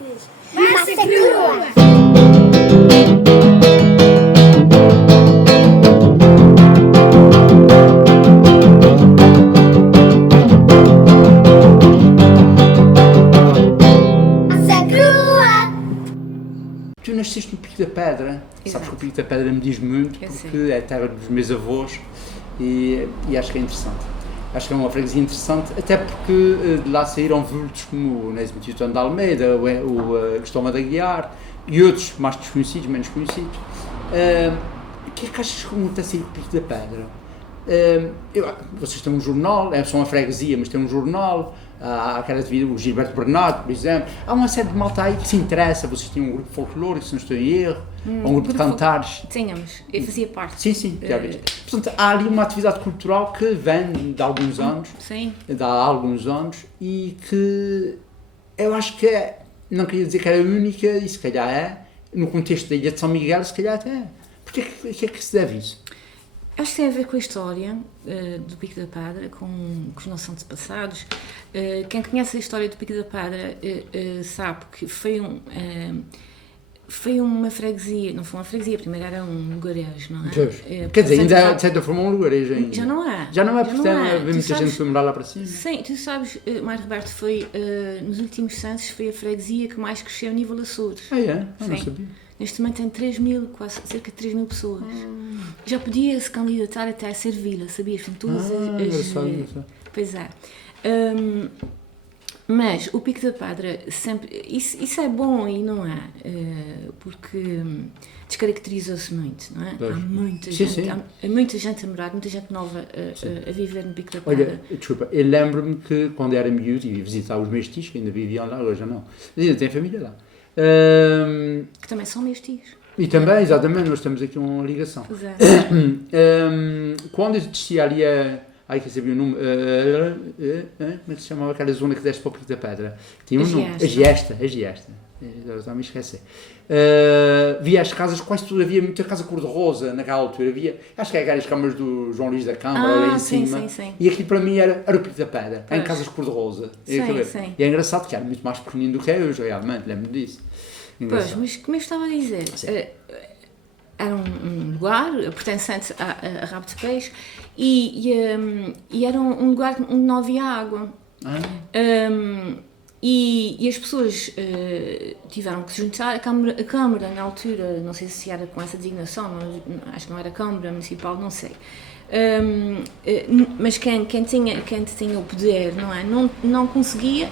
português. Massa crua! Massa crua! Tu nasceste no Pico da Pedra. Exato. Sabes que o Pico da Pedra me diz muito, Eu porque sei. é a terra dos meus avós e acho que é interessante. Acho que é uma freguesia interessante, até porque de lá saíram vultos como o Nésimo Titão de Almeida, o Cristóvão de Aguiar e outros mais desconhecidos, menos conhecidos. O que é que achas que acontece aí com o Pico da Pedra? Vocês têm um jornal, são uma freguesia, mas têm um jornal, há aquela de o Gilberto Bernardo, por exemplo. Há uma série de malta aí que se interessa. Vocês tinham um grupo folclórico, se não estou em erro, ou um grupo de cantares. Tínhamos, eu fazia parte. Sim, já vi. Portanto, há ali uma atividade cultural que vem de alguns anos, Sim. de há alguns anos, e que eu acho que não queria dizer que era única, e se calhar é, no contexto da Ilha de São Miguel, se calhar até é. Porque que é que se deve isso? Acho que tem a ver com a história do Pico da Pedra, com os nossos antepassados. Quem conhece a história do Pico da Pedra sabe que foi uma freguesia, não foi uma freguesia, primeiro era um lugarejo, não é? Quer dizer, ainda de certa forma um lugarejo ainda. Já não é. Já não é, portanto, não é. vem muita gente foi morar lá para cima. Sim, tu sabes, Mário Roberto, foi, nos últimos censos, foi a freguesia que mais cresceu a nível Açores. Ah, é? Eu não Sim. sabia. Neste momento tem 3 mil, quase cerca de 3 mil pessoas. Já podia se candidatar até a ser vila, sabias? São todas engraçado. Pois é. Mas o Pico da Pedra sempre. Isso é bom e não é? Porque descaracterizou-se muito, não é? Pois. Há muita Sim, gente, sim. há muita gente a morar, muita gente nova a viver no Pico da Pedra. Olha, desculpa, eu lembro-me que quando era miúdo e ia visitar os meus tios, que ainda viviam lá, hoje já não, mas ainda tem família lá. Que também são mestiços. E também, exatamente, nós temos aqui uma ligação. Pois é. Quando eu descia ali ai, que sabia o nome, como é que se chamava aquela zona que desce para o Pico da Pedra? Tinha um nome, a Giesta. Agora estava a me esquecer. Via as casas, quase tudo, havia muita casa cor-de-rosa naquela altura, havia, acho que é aquelas câmaras do João Luís da Câmara, lá em sim, cima, sim. e aquilo para mim era o Pico da Pedra, em Pois. casas cor-de-rosa. Sim. E é engraçado que era muito mais pequenino do que é hoje, realmente, lembro disso. Pois, Engraçado. mas como eu estava a dizer, era um lugar pertencente a Rabo de Peixe e era um lugar onde não havia água. E as pessoas tiveram que se juntar, a Câmara na altura, não sei se era com essa designação, acho que não era Câmara Municipal, não sei. Mas quem tinha o poder, não é? Não conseguia,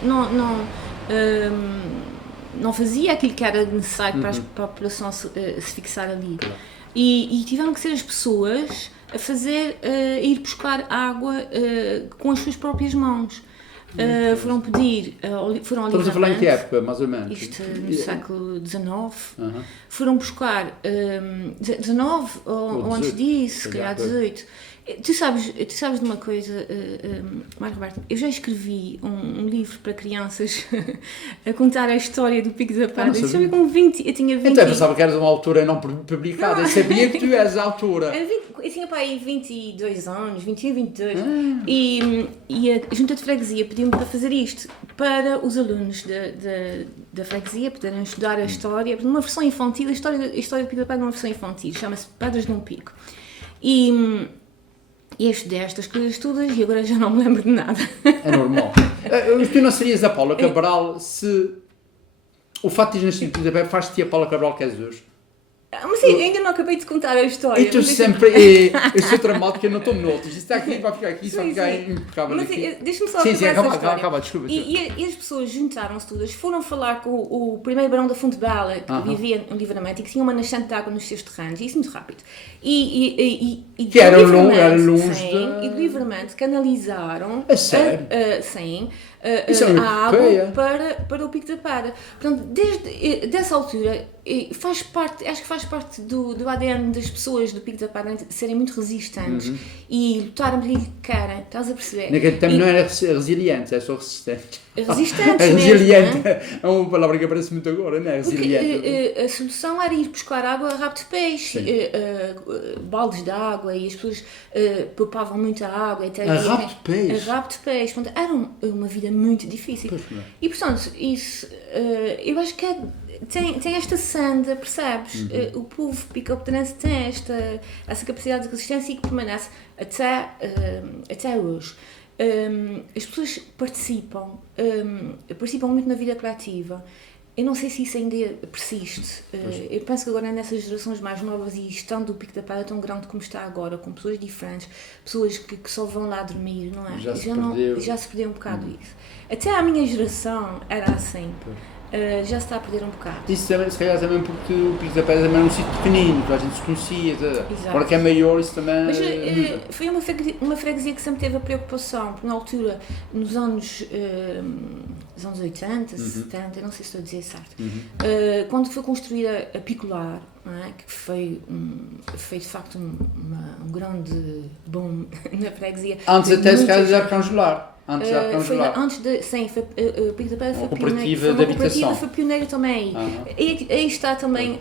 não fazia aquilo que era necessário para a população se fixar ali. Claro. E tiveram que ser as pessoas a ir buscar água com as suas próprias mãos. Foram pedir, foram ao Estamos a falar em que Livramento, época, mais ou menos? isto no século XIX, Aham. foram buscar 19 ou antes 18, disso, se se calhar calhar, 18. Tu sabes de uma coisa, Mário Roberto, eu já escrevi um livro para crianças a contar a história do Pico da Pedra. não sabia. Eu tinha 20. Então, eu pensava que eras uma autora não publicada, eu sabia que tu és a autora. Eu tinha para aí 22 anos, 21, 22, e a Junta de Freguesia pediu-me para fazer isto, para os alunos da freguesia poderem estudar a história, numa versão infantil, a história do Pico da Pedra numa versão infantil, chama-se Pedras de um Pico. E eu estudei estas coisas todas e agora já não me lembro de nada. É normal. Tu não serias a Paula Cabral se o facto de teres nascido no faz-te a Paula Cabral que és hoje? Mas eu ainda não acabei de contar a história. E tu mas sempre. Eu sou tramado porque eu não estou noutros. Isto está aqui, vai ficar aqui, isto vai Sim, ficar sim. impecável Mas aqui. deixa-me só Sim, acabar essa história. acaba, desculpa. E as pessoas juntaram-se todas, foram falar com o primeiro barão da Fonte Bela, que vivia no Livramento e que tinha uma nascente de água nos seus terrenos, isso muito rápido. E Que era do Livramento, longe sim, e do Livramento canalizaram A sério? sim, Isso é uma a água epopeia. para o Pico da Pedra. Portanto, desde dessa altura, acho que faz parte do ADN das pessoas do Pico da Pedra serem muito resistentes e lutarem por aquilo que querem, estás a perceber? Naquele tempo não era resiliente, é só resistente. resistentes É mesmo, resiliente. né? É uma palavra que aparece muito agora, não é? Resiliente. Porque a solução era ir buscar água a rabo de peixe, baldes de água, e as pessoas poupavam muita água. Até A rabo de peixe? A rabo de peixe. Portanto, era uma vida muito difícil. Pois não. E, portanto, isso, eu acho que tem esta senda, percebes? O povo pica-pedrense tem essa capacidade de resistência e que permanece até hoje. As pessoas participam muito na vida coletiva. Eu não sei se isso ainda persiste. Eu penso que agora nessas gerações mais novas, e estando o Pico da Pedra tão grande como está agora, com pessoas diferentes, pessoas que só vão lá dormir, não é? Já se perdeu um bocado isso. Até a minha geração era assim. Já se está a perder um bocado. Isso também, se calhar também porque o Pico da Pedra também era um sítio pequenino, toda a gente se conhecia. Agora que é maior, isso também... Mas foi uma freguesia que sempre teve a preocupação, porque na altura, nos anos 80, 70, não sei se estou a dizer certo, quando foi construída a Picolar, não é? Que foi de facto um grande boom na freguesia. Antes até se calhar já congelar. Antes Sim, o Pico da Pedra foi cooperativa de habitação. Foi pioneiro também aí. Aí está também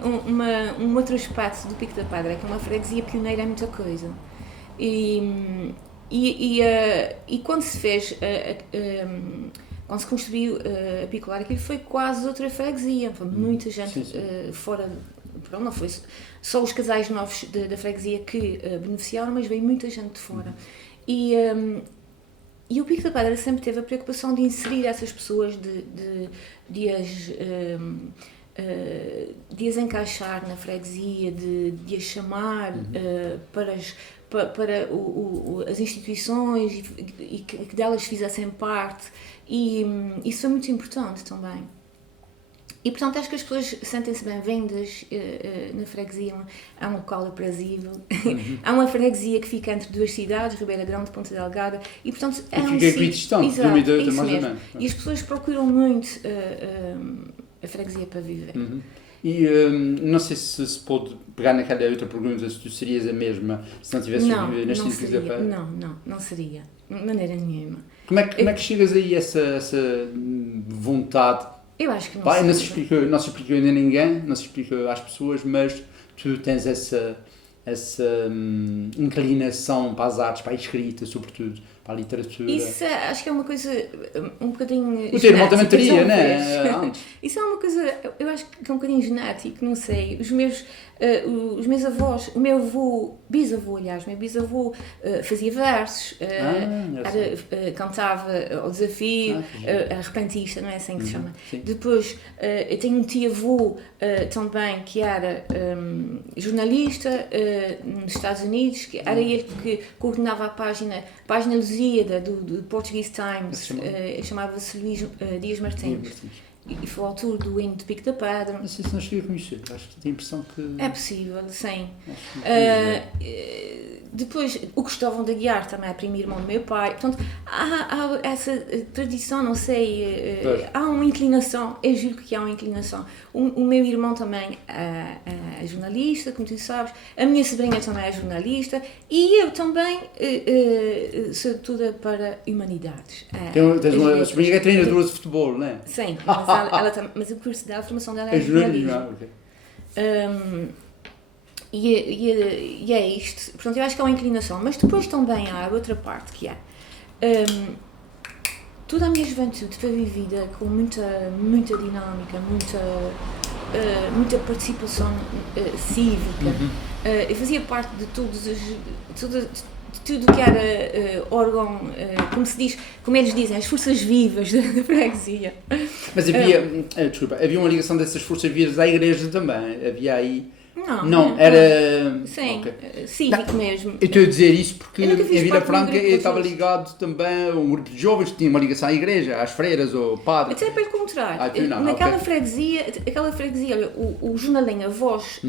um outro aspecto do Pico da Pedra, que é uma freguesia pioneira em muita coisa. E quando se fez, quando se construiu a Picolar, aquilo foi quase outra freguesia. Foi muita gente fora. Não foi só os casais novos da freguesia que beneficiaram, mas veio muita gente de fora. E o Pico da Pedra sempre teve a preocupação de inserir essas pessoas, de as encaixar na freguesia, de as chamar para as instituições e que delas fizessem parte. E isso foi muito importante também. E, portanto, acho que as pessoas sentem-se bem-vindas na freguesia. É um local aprazível. Há uma freguesia que fica entre duas cidades, Ribeira Grande e Ponta Delgada. E, portanto, é um sítio... Exato, de uma ideia, mais ou menos. E as pessoas procuram muito a freguesia para viver. E não sei se pode pegar naquela outra pergunta, se tu serias a mesma se não tivesses vivido neste Pico da Pedra? Não seria. De maneira nenhuma. Como é que chegas aí a essa vontade? Eu acho que não se explica ainda a ninguém, não se explica às pessoas, mas tu tens essa inclinação para as artes, para a escrita, sobretudo, para a literatura. Isso acho que é uma coisa um bocadinho... O teu irmão também teria, não é? Isso é uma coisa, eu acho que é um bocadinho genético, não sei. Os meus avós, o meu bisavô, fazia versos, cantava ao desafio, repentista, não é assim que se chama. Sim. Depois, eu tenho um tio-avô também que era jornalista nos Estados Unidos, que era ele que coordenava a página Lusíada do Portuguese Times, chamava-se Luís Dias Martins. E foi o autor do hino de Pico da Pedra. Não sei se não cheguei a conhecer, acho que tenho a impressão que... É possível, sim. Depois, o Cristóvão de Aguiar também é primo irmão do meu pai. Portanto, há essa tradição, não sei, há uma inclinação, eu juro que há uma inclinação. O meu irmão também é jornalista, como tu sabes, a minha sobrinha também é jornalista e eu também sou toda para humanidades. Tens uma sobrinha que é treinadora de futebol, não é? Sim, mas o curso dela, a formação dela é jornalismo. E é isto. Portanto, eu acho que há uma inclinação. Mas depois também há outra parte que é... toda a minha juventude foi vivida com muita dinâmica, muita participação cívica. Eu fazia parte de tudo que era órgão, como eles dizem, as forças vivas da freguesia. Mas havia uma ligação dessas forças vivas à igreja também? Havia aí... Não, era... Sim, cívico mesmo. Eu estou a dizer isso porque em Vila Franca eu estava ligado também a um grupo de jovens que tinha uma ligação à igreja, às freiras ou padres. Até pelo contrário. Naquela freguesia, olha, o jornalinho A Voz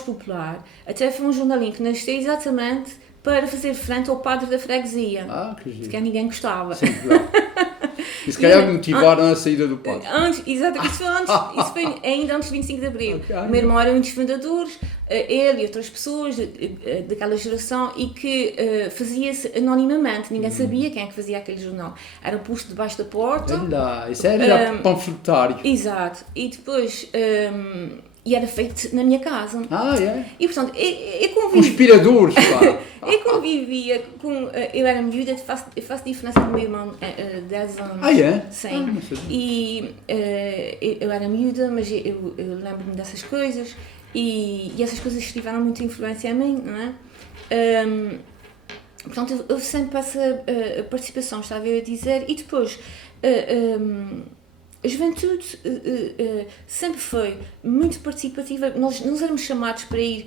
Popular, até foi um jornalinho que nasceu exatamente para fazer frente ao padre da freguesia. Que giro. Que ninguém gostava. Sim, claro. E se calhar motivaram a saída do padre. Isso foi ainda antes de 25 de Abril. Okay. O meu irmão era um dos fundadores, ele e outras pessoas daquela geração e que fazia-se anonimamente, ninguém sabia quem é que fazia aquele jornal. Era posto debaixo da porta. Olha, isso era panfletário. Exato. E depois... e era feito na minha casa. É? E portanto, eu convivia... Conspiradores, pá. Eu convivia com... Eu era miúda, eu faço diferença com o meu irmão 10 anos. É? Sim. Não sabia. E eu era miúda, mas eu lembro-me dessas coisas e essas coisas tiveram muita influência em mim, não é? Portanto, houve sempre essa participação, estava eu a dizer, e depois... a juventude sempre foi muito participativa, nós éramos chamados para ir,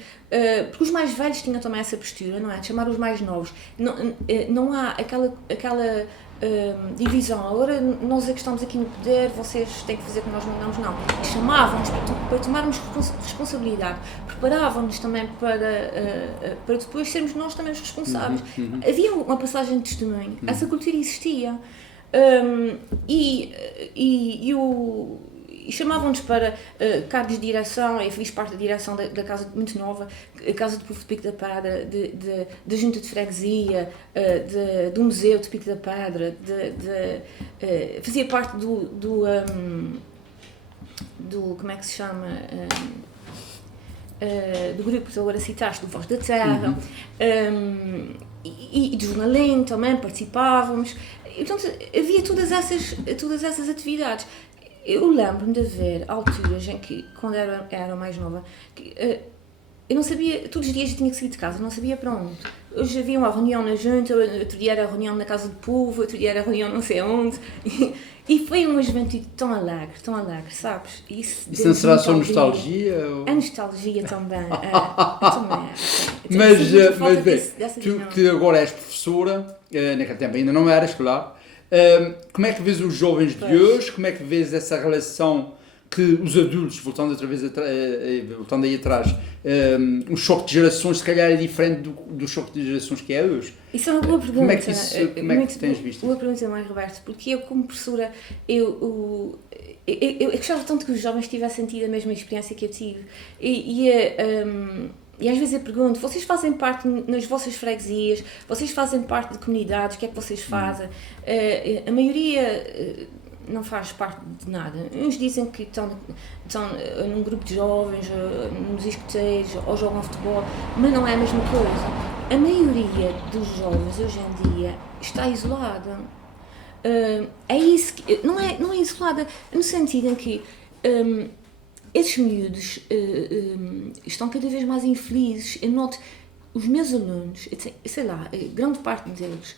porque os mais velhos tinham também essa postura, não é? De chamar os mais novos. Não há aquela divisão, agora nós é que estamos aqui no poder, vocês têm que fazer o que nós mandamos, não. Chamavam-nos para tomarmos responsabilidade, preparavam-nos também para depois sermos nós também os responsáveis. Havia uma passagem de testemunho, essa cultura existia. E chamavam-nos para cargos de direção. Eu fiz parte da direção da casa muito nova, a Casa do Povo de Pico da Pedra, da Junta de Freguesia, do Museu de Pico da Pedra, fazia parte do como é que se chama? Do grupo que agora citaste, do Voz da Terra, e do jornalinho também participávamos. E, portanto, havia todas essas atividades. Eu lembro-me de haver alturas em que, quando era mais nova, eu não sabia, todos os dias eu tinha que sair de casa, não sabia para onde. Hoje havia uma reunião na junta, outro dia era a reunião na Casa do Povo, outro dia era a reunião não sei onde. E foi uma juventude tão alegre, sabes? Isso não será só nostalgia? A nostalgia também. Também Mas bem, tu que agora és professora, naquele tempo ainda não eras, claro, como é que vês os jovens de hoje? Como é que vês essa relação que os adultos, voltando aí atrás, um choque de gerações se calhar é diferente do choque de gerações que é hoje? Isso é uma boa pergunta. Como é que tens visto? Boa pergunta, Mãe Roberto, porque eu como professora, eu gostava tanto que os jovens tivessem tido a mesma experiência que eu tive. E às vezes eu pergunto, vocês fazem parte nas vossas freguesias, vocês fazem parte de comunidades, o que é que vocês fazem? A maioria não faz parte de nada. Uns dizem que estão num grupo de jovens, nos escuteiros, ou jogam futebol, mas não é a mesma coisa. A maioria dos jovens hoje em dia está isolada. É isso que, não é isolada no sentido em que esses miúdos estão cada vez mais infelizes. Eu noto os meus alunos, sei lá, grande parte deles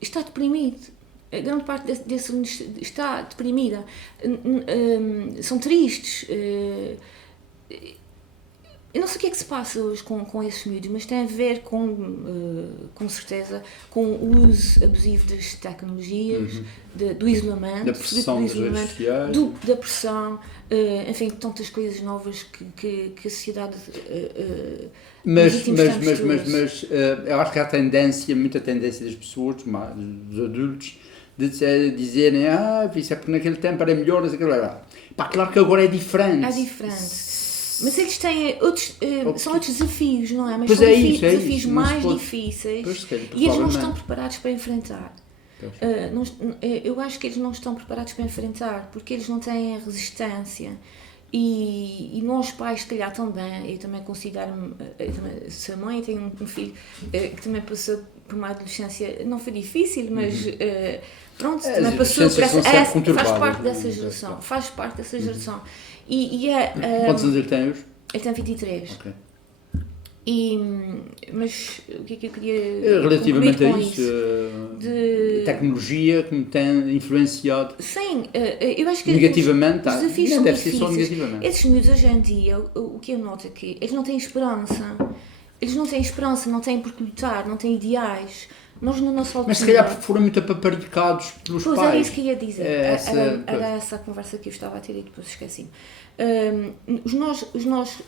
está deprimido. A grande parte desses alunos está deprimida, são tristes. Eu não sei o que é que se passa hoje com esses miúdos, mas tem a ver com certeza com o uso abusivo das tecnologias, do isolamento, da pressão das redes sociais, da pressão, enfim, tantas coisas novas que a sociedade mas eu acho que há muita tendência das pessoas, dos adultos, de dizerem isso é porque naquele tempo era melhor, claro que agora é diferente. É diferente. Mas eles têm são outros desafios, não é? Mas pois são desafios mais difíceis e eles não estão preparados para enfrentar. Eu acho que eles não estão preparados para enfrentar porque eles não têm a resistência. E nós pais, se calhar também, eu também considero-me, sou mãe, tenho um filho que também passou por uma adolescência, não foi difícil, mas pronto, também passou por faz parte dessa geração. Quantos anos ele tem hoje? Ele tem 23. Okay. Mas o que é que eu queria relativamente a com isso, tecnologia que me tem influenciado. Sim, eu acho que negativamente, os desafios não são deve difíceis. ser só negativamente. Esses miúdos hoje em dia, o que eu noto é que eles não têm esperança. Eles não têm esperança, não têm por que lutar, não têm ideais. Nós na nossa altura... Mas se calhar porque foram muito apaparicados pelos pais. Pois é isso que eu ia dizer. Era essa a conversa que eu estava a ter e depois esqueci-me.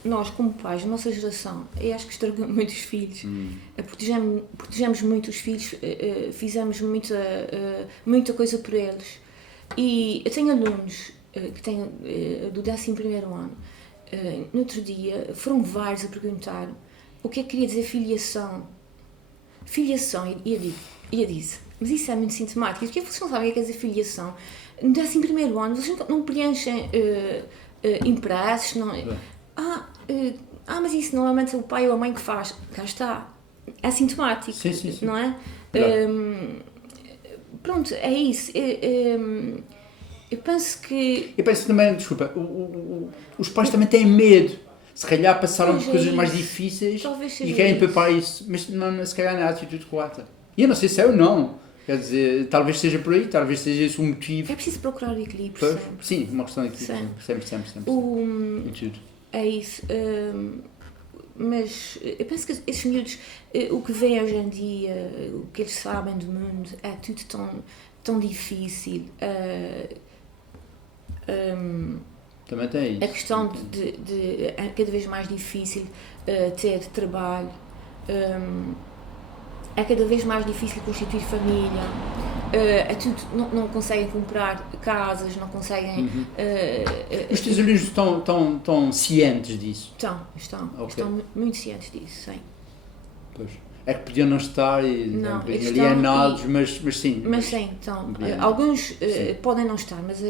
Nós como pais, a nossa geração, eu acho que estragamos muito os filhos. Protegemos muito os filhos, fizemos muita coisa por eles. E eu tenho alunos que têm do 11º ano no outro dia, foram vários a perguntar o que é que queria dizer filiação. Filiação, e eu disse, mas isso é muito sintomático. Porque vocês não sabem o que é dizer filiação? No 11º ano, vocês não preenchem impressos, não... mas isso normalmente é o pai ou a mãe que faz. Cá está. É sintomático, sim. não é? Claro. Pronto, é isso. Eu penso que... Eu penso também, desculpa, os pais também têm medo. Se calhar passaram por Pois é coisas mais isso. difíceis Talvez seja e querem isso. papar isso, mas não, se calhar não é a atitude correta. E eu não sei se é ou não. Quer dizer, talvez seja por aí, talvez seja esse o motivo. É preciso procurar o equilíbrio Pois, sempre. sim, uma questão de equilíbrio. Sempre. Em tudo. É isso. Mas eu penso que esses miúdos, o que vêem hoje em dia, o que eles sabem do mundo, é tudo tão difícil. Também tem isso. A questão de é cada vez mais difícil ter trabalho, é cada vez mais difícil constituir família, é tudo, não conseguem comprar casas, não conseguem... Os teus alunos estão cientes disso? Estão muito cientes disso, sim. Pois. É que podiam não estar e Não, um bocadinho eles alienados, estão mas sim. Mas sim, então, Compreendo. alguns Sim. podem não estar, mas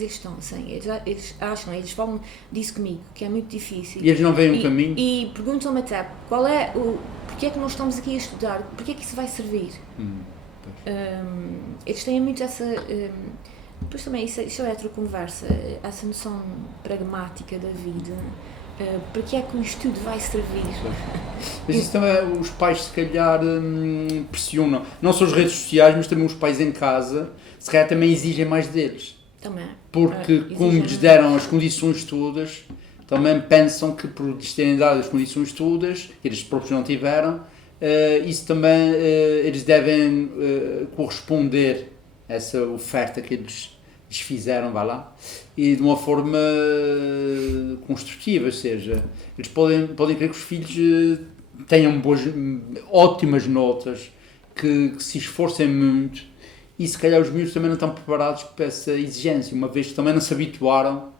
eles estão, sim. Eles acham, eles falam disso comigo, que é muito difícil. E eles não veem um caminho? E perguntam-me até, porque é que nós estamos aqui a estudar, porque é que isso vai servir? Eles têm muito essa... depois também, isso é outra conversa, essa noção pragmática da vida. Para que é que o estudo vai servir? Mas isso também, os pais se calhar pressionam, não só as redes sociais, mas também os pais em casa, se calhar também exigem mais deles. Também. Porque como lhes deram as condições todas, também pensam que por lhes terem dado as condições todas, eles próprios não tiveram, isso também eles devem corresponder a essa oferta que eles fizeram, vá lá, e de uma forma construtiva, ou seja, eles podem querer que os filhos tenham ótimas notas, que se esforcem muito, e se calhar os miúdos também não estão preparados para essa exigência, uma vez que também não se habituaram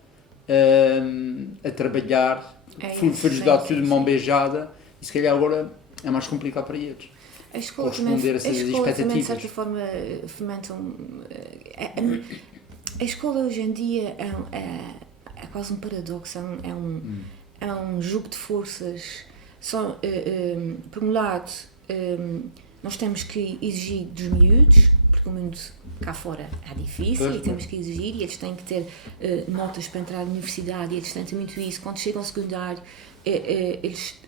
a trabalhar, foi ajudado tudo de mão beijada, e se calhar agora é mais complicado para eles. A escola corresponder a essas expectativas. Também, de certa forma, fomentam... A escola hoje em dia é quase um paradoxo, é um jogo de forças. Por um lado, nós temos que exigir dos miúdos, porque o mundo cá fora é difícil, e temos que exigir, e eles têm que ter notas para entrar na universidade, e eles tentam muito isso. Quando chegam ao secundário, eles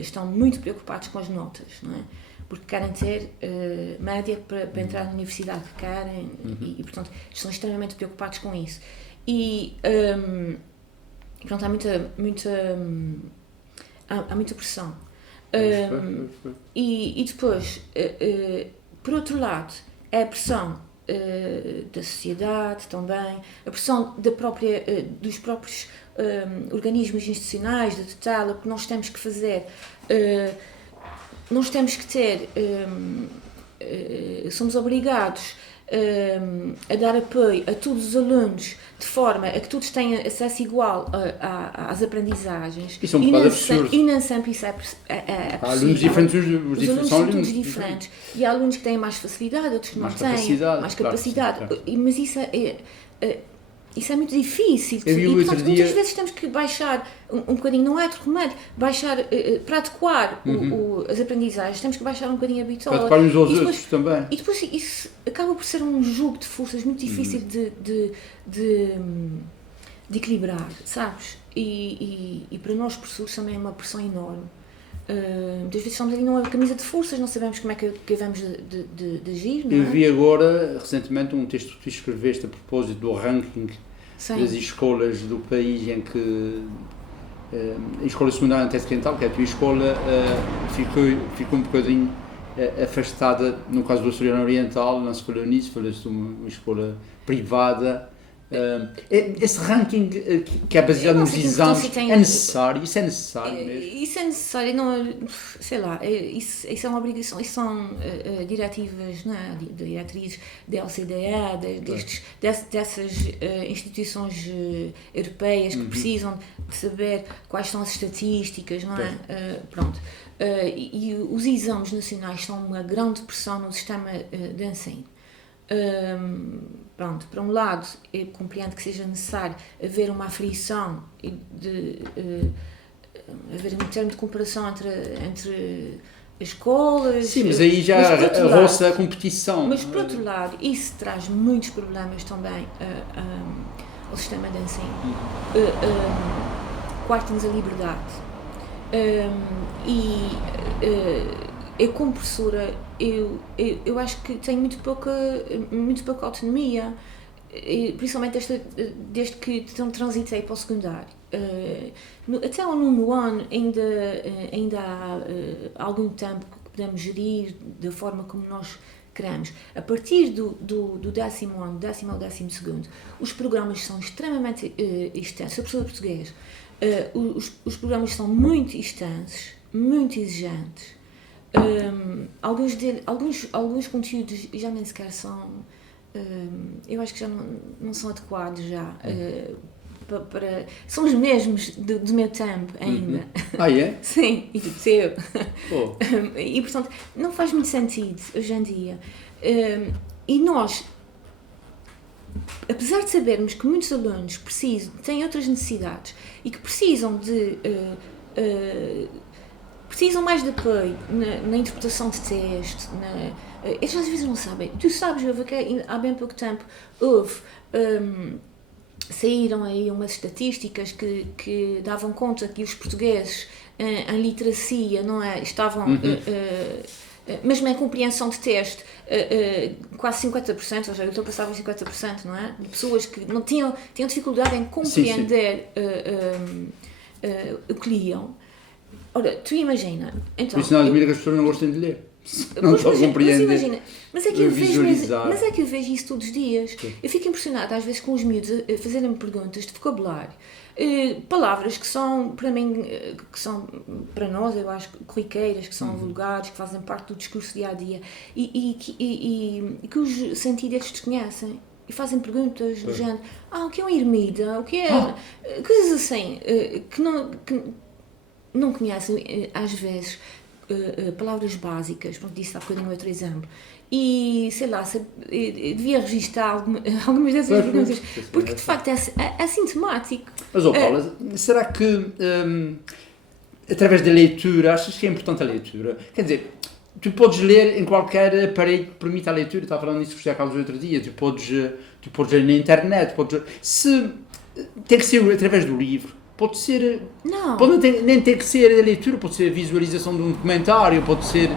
estão muito preocupados com as notas, não é? Porque querem ter média para entrar na universidade que querem e, portanto, estão extremamente preocupados com isso. E, pronto, há muita pressão. E depois, por outro lado, é a pressão da sociedade também, a pressão dos próprios organismos institucionais, da tutela, que nós temos que fazer... Nós temos que ter, somos obrigados a dar apoio a todos os alunos de forma a que todos tenham acesso igual às aprendizagens. Isso é um bocado absurdo. E nem sempre isso é possível. Há alunos diferentes, os alunos são todos diferentes. E há alunos que têm mais facilidade, outros que não têm mais capacidade. Claro. Mas isso é muito difícil. E, portanto, muitas vezes temos que baixar um bocadinho, não é outro remédio, baixar, para adequar as aprendizagens, temos que baixar um bocadinho a bitola. Para adequar uns aos outros também. E depois isso acaba por ser um jogo de forças muito difícil de equilibrar, sabes? E para nós, professores, também é uma pressão enorme. Muitas vezes estamos ali numa camisa de forças, não sabemos como é que devemos de agir, não é? Eu vi agora, recentemente, um texto que tu escreveste a propósito do ranking das escolas do país em que a escola secundária antecidental, que é a tua escola, ficou um bocadinho afastada, no caso do Açoriano Oriental, não se falou nisso, falou-se de uma escola privada Esse ranking que é baseado Eu não nos sei que exames importância tem- é necessário? Isso é necessário mesmo? Isso é necessário, não, sei lá, isso é uma obrigação, isso são diretivas, não é? Diretrizes da LCDE, dessas instituições europeias que precisam de saber quais são as estatísticas, não é? Pronto. E os exames nacionais são uma grande pressão no sistema de ensino. Pronto, por um lado, eu compreendo que seja necessário haver uma aflição haver um termo de comparação entre as escolas. Sim, mas aí já roça a competição. Mas por outro lado, isso traz muitos problemas também ao sistema de ensino. Quarta-nos a liberdade. Eu como professora, eu acho que tenho muito pouca autonomia, principalmente desde que transitei para o secundário. Até ao 9º ano ainda há algum tempo que podemos gerir da forma como nós queremos. A partir do 10º ano, 10º ao 12º, os programas são extremamente extensos. Sou professora de português. Os programas são muito extensos, muito exigentes. Alguns conteúdos já nem sequer são, eu acho que já não são adequados já são os mesmos do meu tempo ainda. É? Sim, e do teu. Oh. E portanto não faz muito sentido hoje em dia. E nós, apesar de sabermos que muitos alunos têm outras necessidades e que precisam precisam mais de apoio na interpretação de texto, eles às vezes não sabem. Tu sabes, que há bem pouco tempo saíram aí umas estatísticas que davam conta que os portugueses em literacia, não é, estavam, mesmo em compreensão de texto, quase 50%, ou seja, ultrapassavam 50%, não é? De pessoas que não tinham dificuldade em compreender o que liam. Ora, tu imagina, então... Por isso não admira que as pessoas não gostem de ler. Não estão a compreender. Mas imagina, mas é que eu vejo isso todos os dias. Sim. Eu fico impressionada às vezes com os miúdos a fazerem-me perguntas de vocabulário. Palavras que são, para mim, que são, para nós, eu acho, corriqueiras, que são vulgares, que fazem parte do discurso dia-a-dia e que os sentidos eles desconhecem. E fazem perguntas do género, o que é uma ermida? O que é... Coisas assim, que não conhecem, às vezes, palavras básicas. Pronto, disse há bocadinho outro exemplo. E, sei lá, devia registar algumas dessas perguntas, porque, de facto, é sintomático. Mas, Paula, será que, através da leitura, achas que é importante a leitura? Quer dizer, tu podes ler em qualquer aparelho que permita a leitura. Estava falando nisso com o José Carlos outro dia. Tu podes ler na internet. Se tem que ser através do livro. Pode ser... Não. Pode nem ter que ser a leitura, pode ser a visualização de um documentário, pode ser...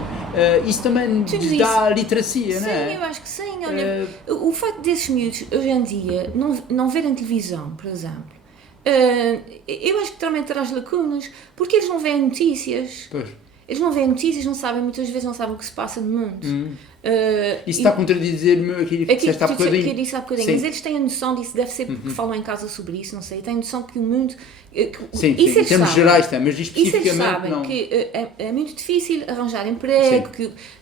isso também dá literacia, sim, não é? Sim, eu acho que sim. Olha, o facto desses miúdos, hoje em dia, não verem televisão, por exemplo, eu acho que também traz lacunas, porque eles não veem notícias. Pois. Eles não veem notícias, muitas vezes não sabem o que se passa no mundo. Isso está a contradizer-me aquilo que disseste há bocadinho. Que eu disse há bocadinho, mas eles têm a noção disso, deve ser porque falam em casa sobre isso, não sei, têm a noção que o mundo... Sim, em termos gerais, mas especificamente eles sabem não. Que é muito difícil arranjar emprego,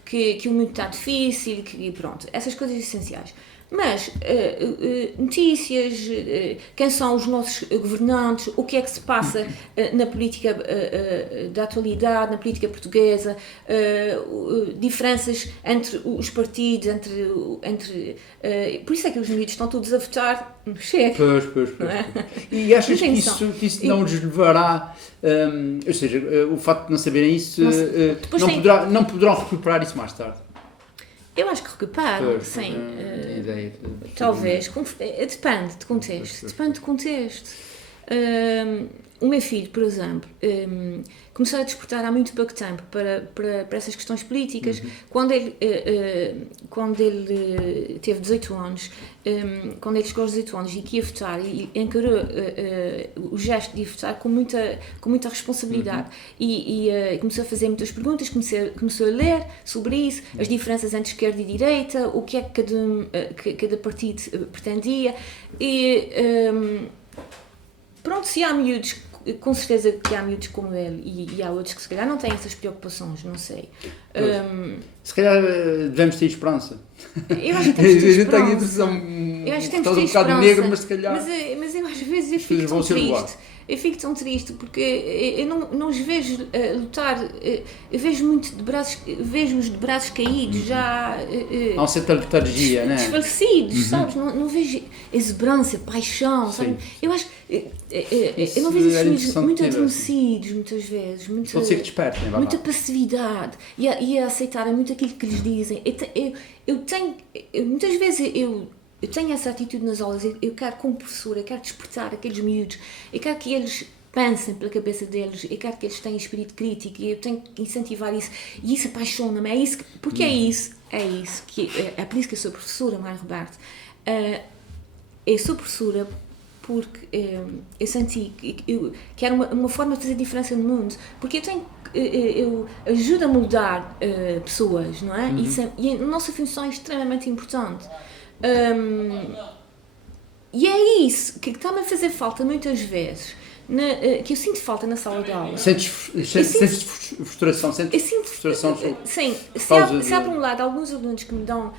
que o mundo está difícil, que pronto, essas coisas essenciais. Mas notícias, quem são os nossos governantes, o que é que se passa na política da atualidade, na política portuguesa, diferenças entre os partidos, por isso é que os miúdos estão todos a votar no Chega. Pois. É? E achas que isso não lhes levará, ou seja, o facto de não saberem isso, não poderão recuperar isso mais tarde? Eu acho que recuperam, sim. Talvez. Depende de contexto. o meu filho, por exemplo, começou a despertar há muito pouco tempo para essas questões políticas. Quando ele teve 18 anos, quando ele chegou aos 18 anos e que ia votar, e encarou o gesto de ir votar com muita responsabilidade. E começou a fazer muitas perguntas, começou a ler sobre isso, as diferenças entre esquerda e direita, o que é que cada partido pretendia. E pronto, se há miúdos, com certeza que há miúdos como ele, e há outros que se calhar não têm essas preocupações, não sei. Se calhar devemos ter esperança. Eu acho que temos de ter esperança. Eu tenho a impressão, estás um bocado negro, mas se calhar... Mas eu às vezes eu fico tão triste. Eu fico tão triste porque eu não os vejo lutar. Eu vejo-os de braços caídos, já. Há um certa letargia, né? Desfalecidos, sabes? Não vejo exuberância, paixão, sabe? Eu acho. Eu não vejo esses filhos muito adormecidos, muitas vezes. Pode ser que despertem, muita passividade e a aceitarem muito aquilo que lhes dizem. Muitas vezes eu tenho essa atitude nas aulas, eu quero, como professora, eu quero despertar aqueles miúdos, eu quero que eles pensem pela cabeça deles, eu quero que eles tenham espírito crítico, e eu tenho que incentivar isso, e isso apaixona-me, porque é por isso que eu sou professora, Mário Roberto. Eu sou professora porque eu senti que era uma forma de fazer diferença no mundo, porque eu ajudo a moldar pessoas, não é? E a nossa função é extremamente importante. E é isso que está-me a fazer falta muitas vezes, que eu sinto falta na sala de aula. Sentes frustração? Frustração? Sim, se há por um lado alguns alunos que me dão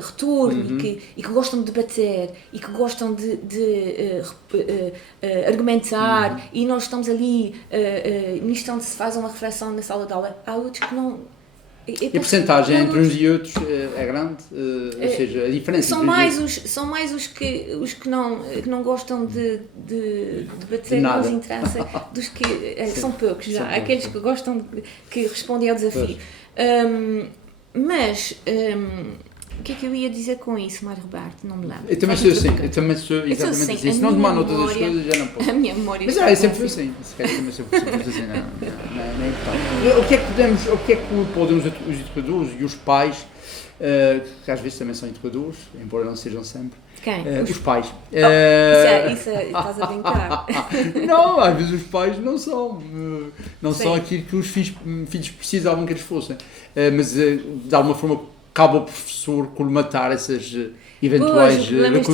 retorno e que gostam de debater e que gostam de argumentar, e nós estamos ali, nisto onde se faz uma reflexão na sala de aula, há outros que não. E a porcentagem entre uns e outros é grande? Ou seja, a diferença são mais os que não gostam de debater, não lhes interessa, dos que são poucos já, aqueles que gostam, que respondem ao desafio. Mas o que é que eu ia dizer com isso, Mário Roberto? Não me lembro. Eu também sou exatamente assim. Se não tomar nota das coisas, já não posso. A minha memória. Mas eu sempre fui assim. Se calhar também sempre fui assim, não é importante. O que é que podemos os educadores e os pais, que às vezes também são educadores, embora não sejam sempre. Quem? Os pais. Isso estás a brincar. Não, às vezes os pais não são. Não são aquilo que os filhos precisavam que eles fossem. Mas de alguma forma cabe ao professor colmatar essas eventuais lacunas.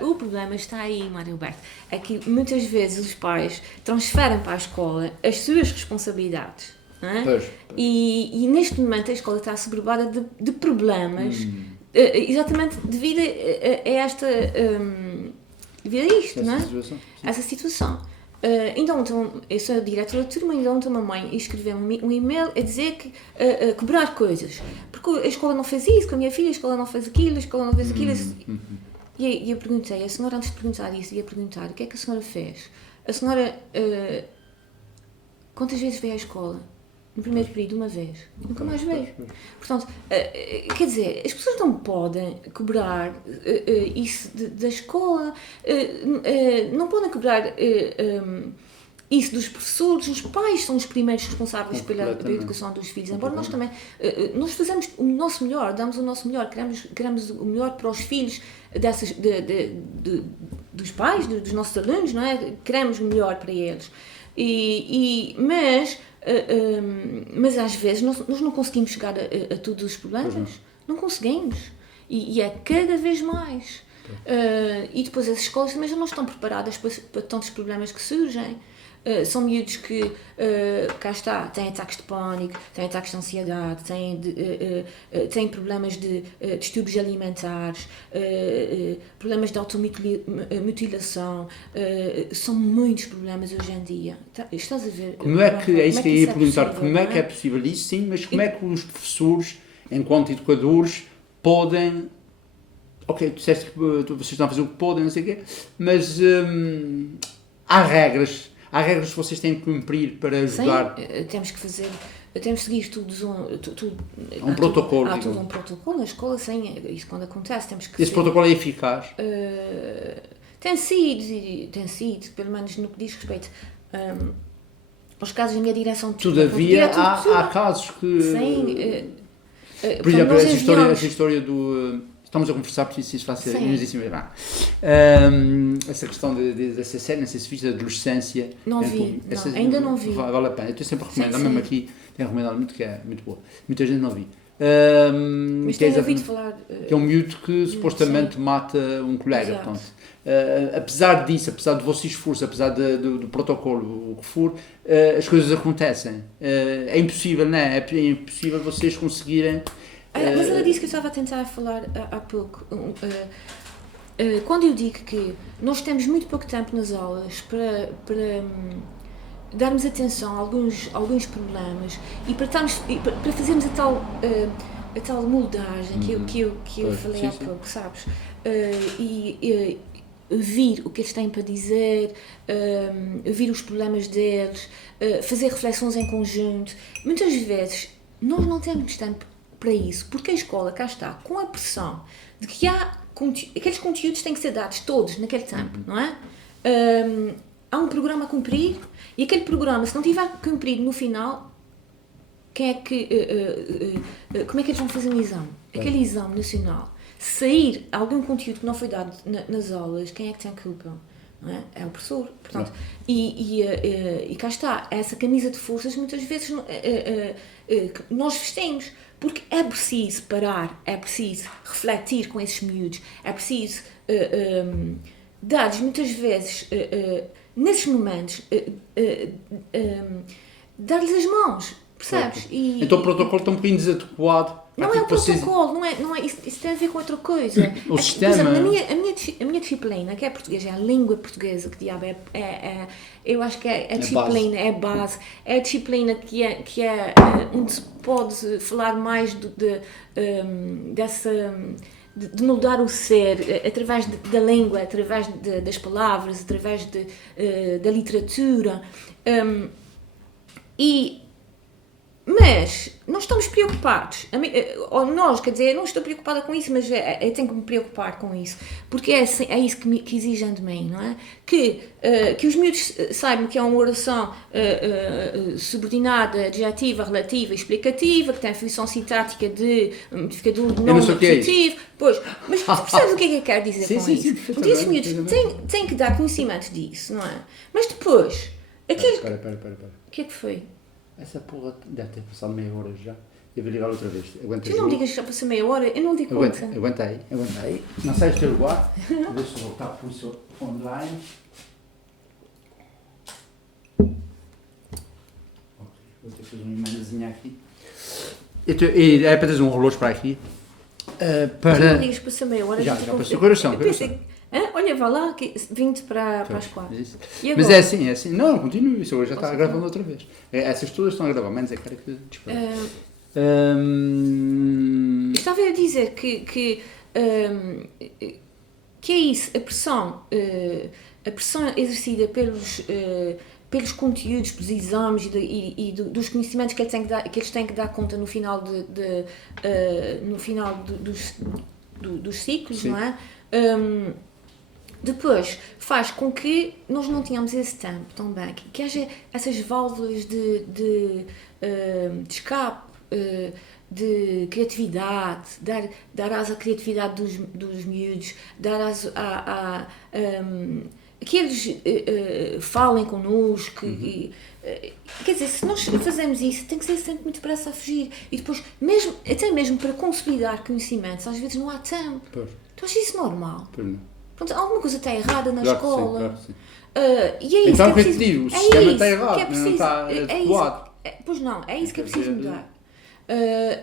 O problema está aí, Mário Roberto. É que muitas vezes os pais transferem para a escola as suas responsabilidades. Não é? Pois. E neste momento a escola está assoberbada de problemas, exatamente devido a esta. Devido a isto, não é? Essa situação. Então, eu sou a diretora de turma, então a mamãe escreveu-me um e-mail a dizer que cobrar coisas, porque a escola não fez isso com a minha filha, a escola não fez aquilo, a escola não fez aquilo. E eu perguntei, a senhora, antes de perguntar isso, ia perguntar o que é que a senhora fez? A senhora quantas vezes veio à escola? No primeiro período, uma vez. Nunca mais veio. Portanto, quer dizer, as pessoas não podem cobrar isso da escola, não podem cobrar isso dos professores. Os pais são os primeiros responsáveis pela educação dos filhos, embora nós também, nós fazemos o nosso melhor, damos o nosso melhor, queremos o melhor para os filhos dos pais, dos nossos alunos, não é? Queremos o melhor para eles. Mas às vezes nós não conseguimos chegar a todos os problemas, não conseguimos, e é cada vez mais. E depois as escolas também já não estão preparadas para tantos problemas que surgem. São miúdos que, cá está, têm ataques de pânico, têm ataques de ansiedade, têm problemas de distúrbios alimentares, problemas de automutilação. São muitos problemas hoje em dia. Estás a ver? Como é que, é isso que eu ia perguntar, como é que é possível isso? Sim, mas como é que os professores, enquanto educadores, podem... Ok, tu disseste que vocês estão a fazer o que podem, não sei o quê, mas há regras que vocês têm que cumprir para ajudar. Sim, temos que seguir tudo um protocolo. Há todo um protocolo na escola, sim, isso quando acontece, temos que... Esse protocolo é eficaz? Tem sido, pelo menos no que diz respeito aos casos da minha direção de Todavia, tudo possível. há casos que... Sim. Por exemplo, nós essa enviamos- história do... Estamos a conversar, porque isso vai ser Sim. inesíssimo. Essa questão dessa série, não sei se viste, da adolescência. Não vi, ainda não vi. Vale a pena. Eu estou sempre a recomendar, Sim, mesmo sim. aqui, tenho recomendado muito, que é muito boa. Muita gente não vi. Mas Que é tenho ouvido exatamente- falar. que é um miúdo que supostamente mata um colega. Exato. Portanto, apesar disso, apesar do vosso esforço, apesar do protocolo, o que for, as coisas acontecem. É impossível, não é? É impossível vocês conseguirem. Mas era disso que eu estava a tentar falar há pouco. Quando eu digo que nós temos muito pouco tempo nas aulas para darmos atenção a alguns problemas e para fazermos a tal moldagem que eu Pois, falei sim, há sim. pouco, sabes? E ouvir o que eles têm para dizer, ouvir os problemas deles, fazer reflexões em conjunto. Muitas vezes nós não temos tempo para isso, porque a escola cá está com a pressão de que aqueles conteúdos têm que ser dados todos naquele tempo, não é? Há um programa a cumprir e aquele programa, se não tiver cumprido no final, como é que eles vão fazer um exame? Aquele exame nacional, se sair algum conteúdo que não foi dado nas aulas, quem é que tem a culpa? Não é? É o professor. Portanto, e cá está, essa camisa de forças muitas vezes nós vestimos, porque é preciso parar, é preciso refletir com esses miúdos, é preciso dar-lhes muitas vezes, nesses momentos, dar-lhes as mãos, percebes? Então o protocolo está um bocadinho desadequado. Não é o protocolo, não é isso tem a ver com outra coisa. O Por sistema- exemplo, a minha disciplina, que é português, é a língua portuguesa, que diabo eu acho que é a disciplina, é a base, é a disciplina que é onde se pode falar mais de moldar o ser, através da língua, através das palavras, através da literatura. Mas nós estamos preocupados, ou nós, quer dizer, eu não estou preocupada com isso, mas eu tenho que me preocupar com isso, porque é isso que exigem de mim, não é? Que os miúdos saibam que é uma oração subordinada, adjetiva, relativa, explicativa, que tem função sintática de modificador de nome positivo. Pois, mas tu percebes o que é que eu quero dizer com isso? Porque esses miúdos têm que dar conhecimento disso, não é? Mas depois, Espera. o que é que foi? Essa porra deve ter passado meia hora já. Eu vou ligar outra vez. Aguenta Tu não me digas que já passou meia hora, eu não digo conta. Aguenta aí. Não sais do teu lugar. Vou ver se vou voltar para o seu online. Vou ter que fazer uma imagenzinha aqui. E é para teres um relógio para aqui. Tu não digas que passou meia hora. Já eu passou. Coração. Olha, vá lá, que 20 para as 4. E agora? Mas é assim. Não, continua. Isso agora já está gravando outra vez. Essas todas estão a gravar, menos é cara que dispara. Estava a dizer que é isso, a pressão exercida pelos conteúdos, pelos exames e dos conhecimentos que eles têm que dar conta no final dos ciclos, Sim. não é? Depois faz com que nós não tenhamos esse tempo também, que haja essas válvulas de escape, de criatividade, dar asa à criatividade dos miúdos, dar asa que eles falem connosco. Quer dizer, se nós fazemos isso, tem que ser sempre muito depressa a fugir. E depois, até mesmo para consolidar conhecimentos, às vezes não há tempo. Pois. Tu achas isso normal? Pois não. Pronto, alguma coisa está errada na Claro que sim, escola. claro que sim. E é isso Então, que é preciso. repetido, o sistema isso está errado, que é não preciso, está adequado. Pois não, é isso que é preciso mudar.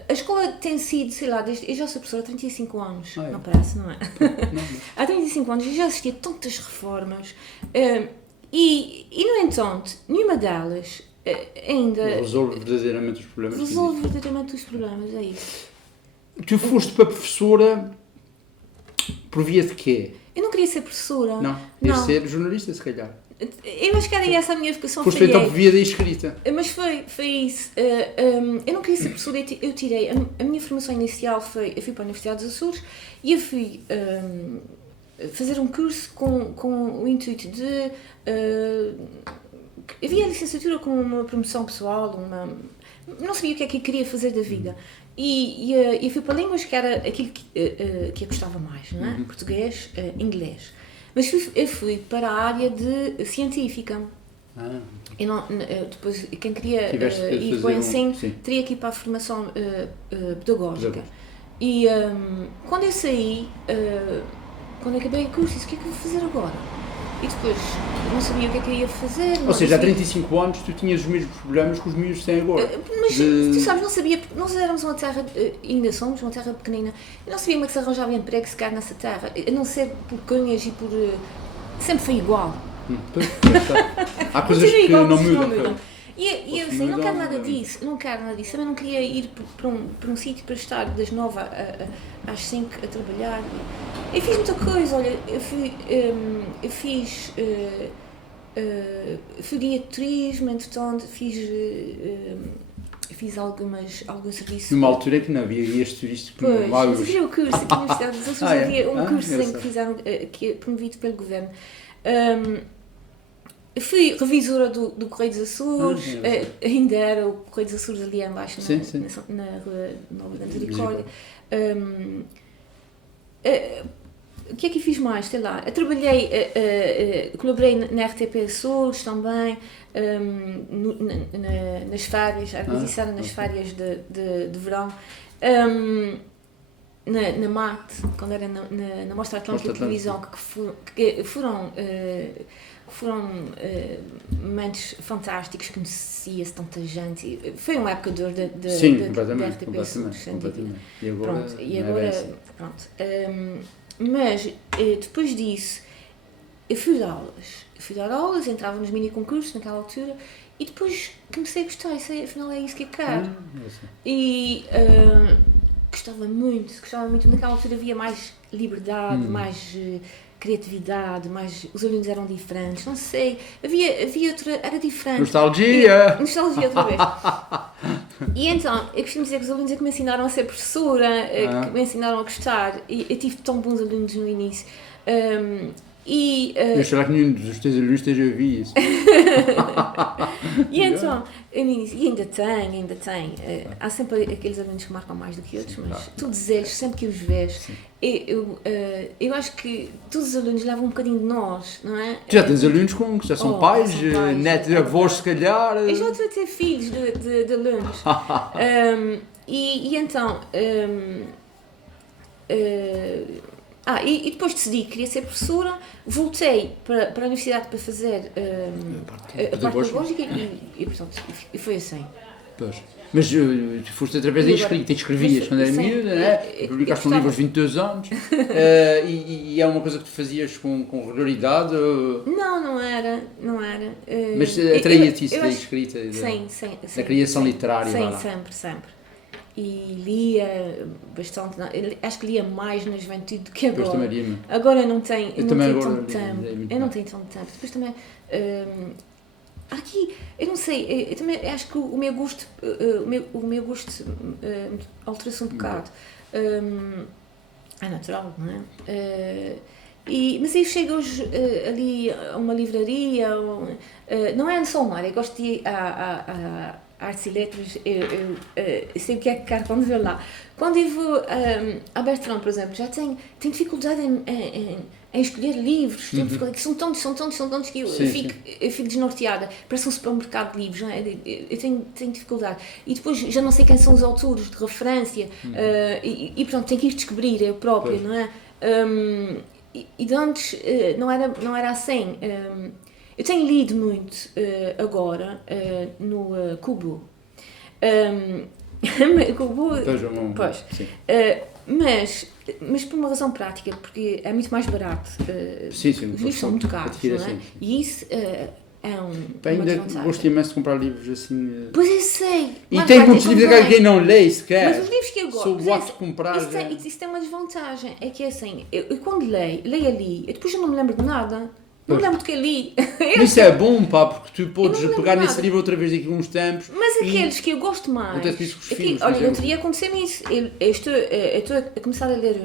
A escola tem sido, sei lá, eu já sou professora há 35 anos, Ah, é? não parece, não é? Não. Há 35 anos eu já assisti a tantas reformas e, no entanto, nenhuma delas ainda Resolve verdadeiramente os problemas. que resolve verdadeiramente os problemas, é isso. existem. Tu foste para professora por via de quê? Eu não queria ser professora. Não, queria ser jornalista, se calhar. Eu acho que era essa a minha vocação. Foste então por via da escrita. Mas foi isso. Eu não queria ser professora, eu tirei. A minha formação inicial eu fui para a Universidade dos Açores e eu fui fazer um curso com o intuito de... havia a licenciatura com uma promoção pessoal, não sabia o que é que eu queria fazer da vida. E fui para línguas que era aquilo que eu gostava mais, não é? Português, inglês. Mas eu fui para a área de científica. E depois, quem queria ir para o ensino, teria que ir para a formação pedagógica. E quando eu saí, quando acabei o curso, disse: o que é que eu vou fazer agora? E depois não sabia o que é que eu ia fazer. Ou seja, há 35 anos tu tinhas os mesmos problemas que os miúdos têm agora. Mas tu sabes, não sabia, porque nós éramos uma terra, ainda somos uma terra pequenina, eu não sabia como é que se arranjava emprego sequer nessa terra, a não ser por cunhas e por... sempre foi igual. Há coisas que não mudam. E eu assim, não quero nada disso, também não queria ir para um sítio para estar das 9 às 5 a trabalhar. Eu fiz muita coisa, olha, eu fui guia de turismo, entretanto fiz alguns serviços. Numa altura que não havia guias turísticos. Pois, mas havia o curso aqui na Universidade dos Açores, havia um curso que fizeram, que é promovido pelo governo. Fui revisora do Correio dos Açores, ainda era o Correio dos Açores ali embaixo, na rua Nova da Misericórdia. O que é que eu fiz mais? Sei lá, eu trabalhei, colaborei na RTP Açores também, nas férias, a organizar nas férias de verão. Na MAT, quando era na Mostra Atlântica de Televisão, que foram momentos fantásticos, conhecia-se tanta gente. Foi uma época de da RTP Açores, sem dúvida. E agora, pronto. Mas depois disso, eu fui dar aulas, entrava nos mini-concursos naquela altura, e depois comecei a gostar, afinal é isso que eu quero. E gostava muito, naquela altura havia mais liberdade, mais criatividade, os alunos eram diferentes, não sei, havia outra, era diferente. Nostalgia outra vez. E então, eu costumo dizer que os alunos é que me ensinaram a ser professora, que me ensinaram a gostar, e eu tive tão bons alunos no início. Eu será que nenhum dos teus alunos esteja a ouvir isso? E então, e ainda tem, há sempre aqueles alunos que marcam mais do que outros, mas todos eles, sempre que os vejo, eu acho que todos os alunos levam um bocadinho de nós, não é? Tu já tens alunos que já são pais, netos, avós se calhar. Eu já estou a ter filhos de alunos. E então... e depois decidi que queria ser professora, voltei para a universidade para fazer a parte pedagógica e portanto, foi assim. Pois. Mas tu foste através da escrita, escrevias quando era miúda, né? Publicaste um livro aos 22 anos e é uma coisa que tu fazias com regularidade? Não era. Mas atraía-te isso da escrita, da criação literária? Sim, sempre. E lia bastante, acho que lia mais na juventude do que agora. Agora eu não tenho tanto tempo. Depois também, aqui, eu não sei, eu também acho que o meu gosto alterou-se um bocado. É natural, não é? Mas eu chego hoje ali a uma livraria, não é só uma área, eu gosto de ir a artes e letras, eu sei o que é que quero quando vou lá. Quando eu vou a Bertrand, por exemplo, já tenho dificuldade em escolher livros, que são tantos que eu fico desnorteada, parece um supermercado de livros, não é? Eu tenho dificuldade. E depois já não sei quem são os autores de referência, e portanto tenho que ir descobrir eu própria, não é? E de antes não era assim. Eu tenho lido muito agora no Kobo. Kobo, pois. Mas por uma razão prática, porque é muito mais barato. Os livros são muito caros, não é? E isso é ainda gosto imenso de comprar livros assim. Pois eu sei. E tem muitos livros que alguém não lê sequer. Mas os livros que eu gosto. Sou o ato de comprar. Isso tem uma desvantagem. É que assim, eu quando leio ali, eu depois já não me lembro de nada. Não me lembro do que eu li. Isso é bom, pá, porque tu podes pegar nesse livro outra vez daqui a uns tempos. Mas aqueles que eu gosto mais. Acontece isso com os filhos. Olha, não teria acontecido isso. Eu estou a começar a ler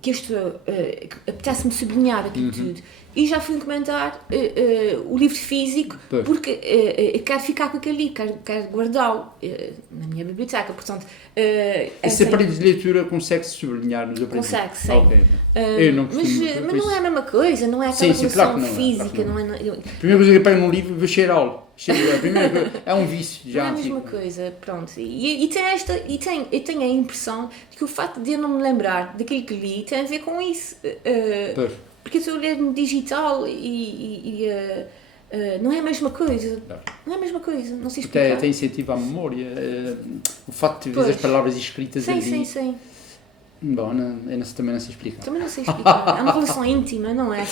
que isto que apetece-me sublinhar aquilo tudo. E já fui encomendar o livro físico, Pois. porque quero ficar com aquele livro, quero guardá-lo na minha biblioteca, portanto... Esse aparelho de leitura consegue-se sublinhar nos aparelhos? Consegue, sim. Ok. Eu não mas, costumo, mas por não isso- é a mesma coisa, não é aquela Sim, relação claro que não é, física, claro que não é... A primeira coisa que eu pego num livro é cheirá-lo. A primeira coisa, é um vício já. Não é a mesma assim. coisa, pronto. Eu tenho a impressão de que o facto de eu não me lembrar daquilo que li tem a ver com isso. Pois. Porque eu estou a ler no digital não é a mesma coisa. Claro. Não é a mesma coisa, não sei Até, explicar. até incentiva a memória. O facto de ver Pois. as palavras escritas Sim, ali. sim, sim. Bom, também não sei explicar. Também não sei explicar. É uma relação íntima, não é?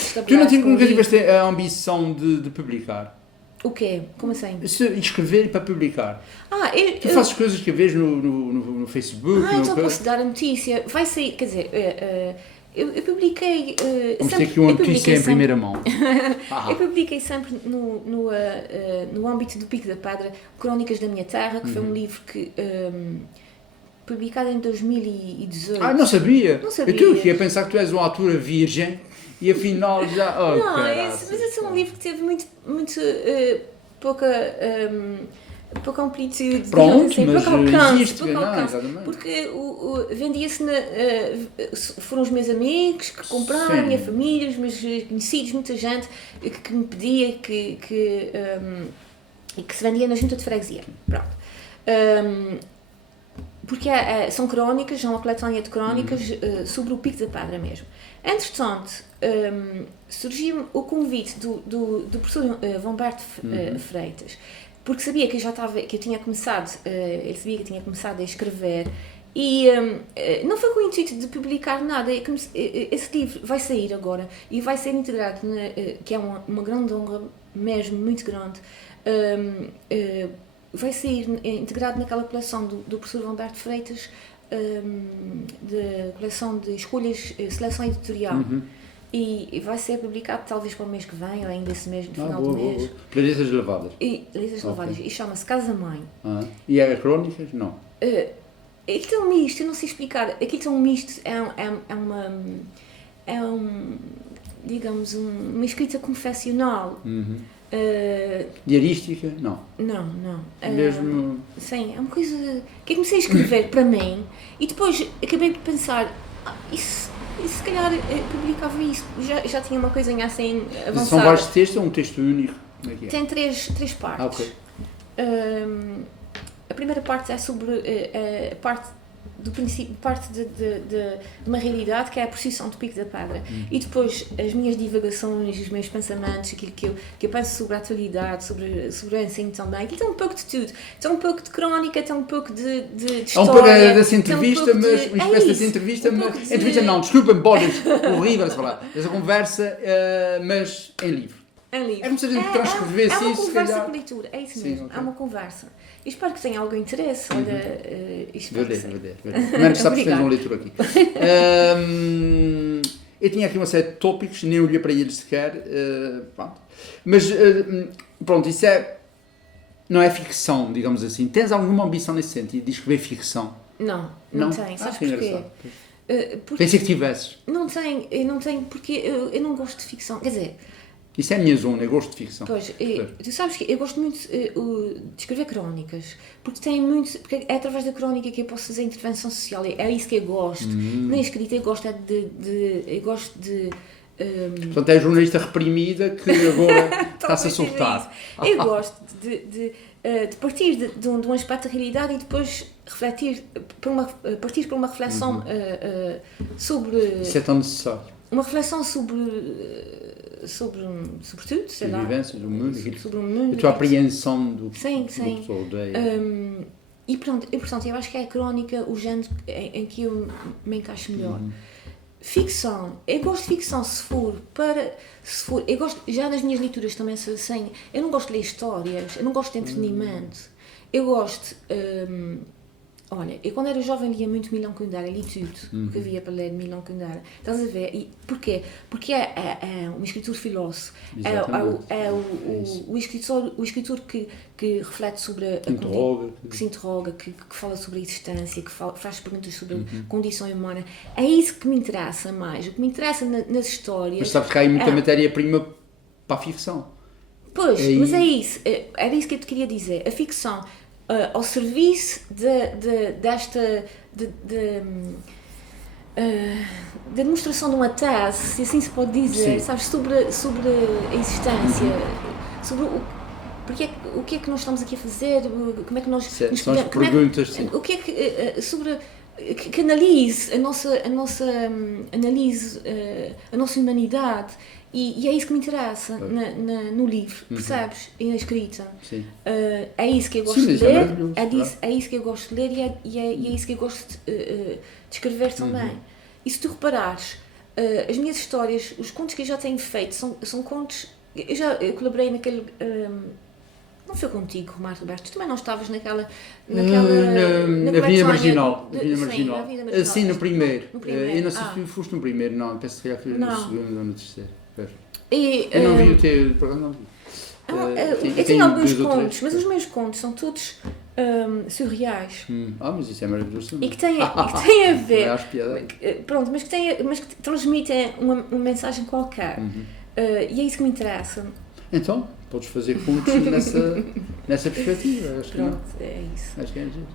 Nunca tiveste a ambição de publicar? O quê? Como assim? Escrever para publicar. Tu Eu... fazes coisas que vês no Facebook. Então posso dar a notícia. Vai sair, quer dizer, eu publiquei. Vamos ter sempre- aqui uma eu publiquei notícia em sempre- primeira mão. Eu publiquei sempre no âmbito do Pico da Pedra Crónicas da Minha Terra, que foi um livro que publicado em 2018. Não sabia. Não sabia. Eu estou aqui a pensar que tu és uma autora virgem e afinal já. Oh, Não, caraças. mas esse é um livro que teve muito pouca amplitude, Pronto, digamos assim, mas pouco alcance, existe, pouco não, alcance. exatamente. Porque vendia-se foram os meus amigos que compraram, Sim. a minha família, os meus conhecidos, muita gente que me pedia e que se vendia na junta de freguesia. Pronto. Porque são crónicas, são uma coletânea de crónicas sobre o Pico da Pedra mesmo. Entretanto, surgiu o convite do professor Vomberto Freitas, porque sabia que eu tinha começado, ele sabia que eu tinha começado a escrever, e não foi com o intuito de publicar nada. Esse livro vai sair agora e vai ser integrado, que é uma grande honra, mesmo muito grande, vai sair integrado naquela coleção do professor Humberto Freitas, de coleção de escolhas, seleção editorial. E vai ser publicado talvez para o mês que vem, ou ainda esse mês, no final do mês. Planetas lavadas. E Lisas Lavadas. E chama-se Casa Mãe. E é crónicas? Não. Aquilo é um misto, eu não sei explicar. Aquilo é um misto, digamos, uma escrita confessional. Diarística? Não. Não. Mesmo. Sim, é uma coisa que eu comecei a escrever para mim e depois acabei de pensar, isso se calhar publicava isso, já tinha uma coisinha assim avançada. São vários textos ou um texto único? Como é que é? Tem três partes. Ok. A primeira parte é sobre a parte do princípio, parte de uma realidade que é a procissão do Pico da Pedra. E depois as minhas divagações, os meus pensamentos, aquilo que eu penso sobre a atualidade, sobre o ensino também. Aquilo tem um pouco de tudo. Tem um pouco de crónica, tem um pouco de história. É um pouco dessa tem um entrevista, pouco mas uma espécie dessa isso, entrevista, um mas. pouco de- Entrevista não, desculpa-me, bolas, horrível se falar. Essa conversa, mas em livro. É livre. É como se a gente transcrevesse é uma isso, se conversa calhar. com leitura, é isso Sim, mesmo, ok. é uma conversa. E espero que tenha algum interesse. Olha, espero Vou ler, que sim. vou ler. Primeiro que sabes que tens Obrigada. um leitor aqui. Eu tinha aqui uma série de tópicos, nem olhei para eles sequer. Pronto. Mas, pronto, isso não é ficção, digamos assim. Tens alguma ambição nesse sentido, de escrever ficção? Não tenho. Sabes que porquê? engraçado. Porque Pensei que tivesses. eu não tenho porque eu não gosto de ficção. Quer dizer, Isso é a minha zona, eu gosto de ficção. pois, tu sabes que eu gosto muito de escrever crónicas, porque é através da crónica que eu posso fazer intervenção social, é isso que eu gosto. Na escrita eu gosto Portanto, é a jornalista reprimida que agora está-se a talvez seja soltar. isso. Eu gosto de partir de um aspecto da realidade e depois refletir, partir para uma reflexão sobre... Isso é tão necessário. Uma reflexão sobre tudo, sei As lá. vivências, o mundo, aquilo- Sobre o mundo. a tua apreensão do que Sim. a pessoa odeia. E pronto, eu acho que é a crónica o género em que eu me encaixo melhor. Ficção, eu gosto de ficção se for, eu gosto, já nas minhas leituras também sou assim, eu não gosto de ler histórias, eu não gosto de entretenimento, eu gosto Olha, eu quando era jovem lia muito Milan Kundera, li tudo o que havia para ler de Milan Kundera. Estás a ver? E porquê? Porque é um escritor filósofo, o escritor que reflete sobre que se interroga, que fala sobre a existência, que faz perguntas sobre a condição humana. É isso que me interessa mais. O que me interessa nas histórias... Mas sabes que há aí muita matéria-prima para a ficção. Pois, mas é isso. Era isso que eu te queria dizer. A ficção... ao serviço desta demonstração de uma tese, se assim se pode dizer, sabes, sobre a existência, sobre o que é que nós estamos aqui a fazer, como é que nós... São as perguntas, sim. O que é que... sobre... que analise a nossa humanidade. E é isso que me interessa no livro, percebes? E na escrita. Sim. É isso que eu gosto de ler, é isso que eu gosto de ler e é isso que eu gosto de escrever também. E se tu reparares, as minhas histórias, os contos que eu já tenho feito, são contos... Eu colaborei naquele... não foi contigo, Marta Roberto, tu também não estavas naquela na Avenida Marginal. Sim, no primeiro. Eu não sei se tu foste no primeiro, não, penso que já fui no segundo ou no terceiro. Eu não vi o teu, por acaso não vi. Eu tenho alguns contos, mas os meus contos são todos surreais. Mas isso é maravilhoso. E que têm a ver... Acho piada. Pronto, mas que transmitem uma mensagem qualquer. E é isso que me interessa. Então, podes fazer contos nessa perspectiva. Acho que Pronto, não. é isso. Acho que é giro.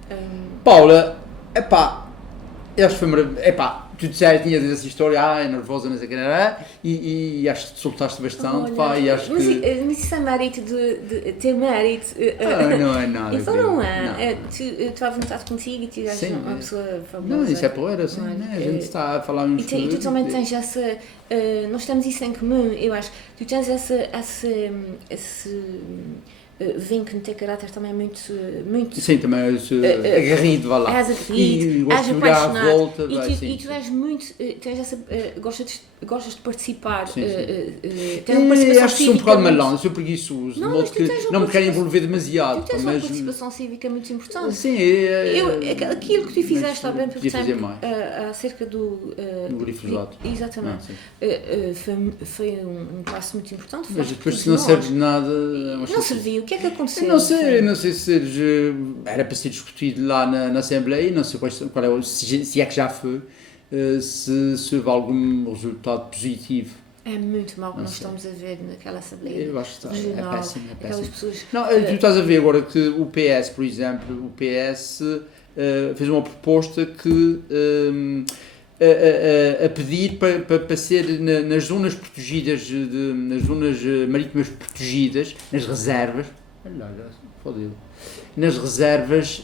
Paula, acho que foi maravilhoso. Tu disseste, tinhas essa história, é nervosa, não sei o que, e acho que te soltaste bastante, e acho mas que... Mas isso é mérito de ter mérito. Não é nada. Então não é. Tu à vontade contigo e tu és uma pessoa famosa. Não, isso é porra, assim, né? A gente está a falar uns... E tu também tens essa... nós temos isso em comum, eu acho. Tu tens esse vem que não tem caráter também muito... Sim, também és agarrido, vá lá. És agarrido, és apaixonado. Volta, e tu és muito... tens essa... gostas de participar. Sim. Tens uma participação acho que sou um bocado malão, sou preguiçoso, de modo que não me quero envolver demasiado. Tu tens uma participação cívica muito importante. Sim, aquilo que tu fizeste há bem pouco tempo, acerca do... glifosato. Exatamente. Foi um passo muito importante. Mas depois se não serve de nada... Não serviu. O que é que aconteceu? Não sei se era para ser discutido lá na Assembleia, não sei qual é, se é que já foi, se houve algum resultado positivo. É muito mau que nós estamos a ver naquela Assembleia Eu acho que regional, é péssimo. aquelas pessoas... Não, tu estás a ver agora que o PS, por exemplo, fez uma proposta que... a pedir para ser nas zonas protegidas, nas zonas marítimas protegidas, nas reservas, nas reservas,